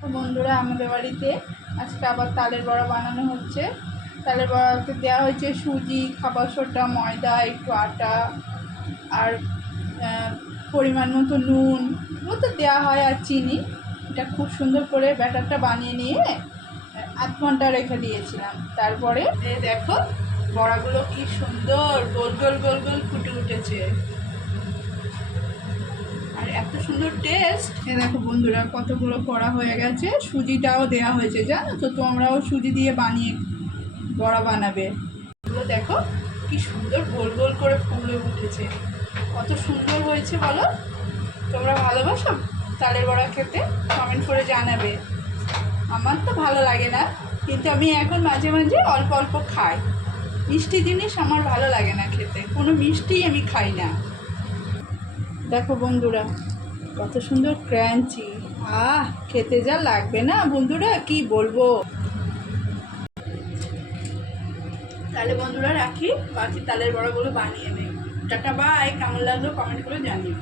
বন্ধুরা, আমাদের বাড়িতে আজকে আবার তালের বড়া বানানো হচ্ছে। তালের বড়াতে দেওয়া হয়েছে সুজি, খাবার সোডা, ময়দা, একটু আটা, আর পরিমাণ মতো নুন। এগুলো তো দেওয়া হয় আর চিনি। এটা খুব সুন্দর করে ব্যাটারটা বানিয়ে নিয়ে আধ ঘণ্টা রেখে দিয়েছিলাম। তারপরে দেখো, বড়াগুলো কি সুন্দর, গোল গোল গোল গোল ফুটে উঠেছে। সুন্দর টেস্ট এ দেখো বন্ধুরা, কতগুলো করা হয়ে গেছে। সুজিটাও দেওয়া হয়েছে, জানো তো? তোমরাও সুজি দিয়ে বানিয়ে, বড়া বানাবে। এগুলো দেখো, কি সুন্দর গোল গোল করে ফুলে উঠেছে। কত সুন্দর হয়েছে, বলো? তোমরা ভালোবাসো? তালের বড়া খেতে কমেন্ট করে জানাবে। আমার তো ভালো লাগে না, কিন্তু আমি এখন মাঝে মাঝে অল্প অল্প খাই। মিষ্টি জিনিস আমার ভালো লাগে না খেতে। কোনো মিষ্টিই আমি খাই না। দেখো বন্ধুরা কত সুন্দর ক্রাঞ্চি। আহ, খেতে যা লাগবে না বন্ধুরা, কি বলব? তাহলে বন্ধুরা রাখি, বাকি তালের বড়গুলো বানিয়ে নেই টাটা বাই কেমন লাগল কমেন্ট করে জানিও।